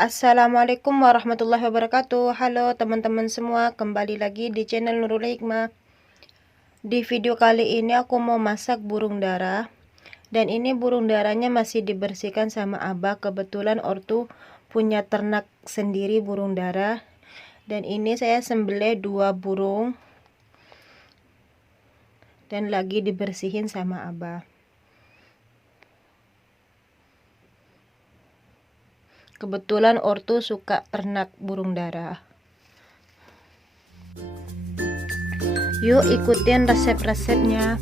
Assalamualaikum warahmatullahi wabarakatuh. Halo teman-teman semua, kembali lagi di channel Nurul Hikmah. Di video kali ini aku mau masak burung dara. Dan ini burung daranya masih dibersihkan sama abah. Kebetulan ortu punya ternak sendiri burung dara. Dan ini saya sembelih 2 burung. Dan lagi dibersihin sama abah. Kebetulan ortu suka ternak burung dara. Yuk ikutin resep-resepnya.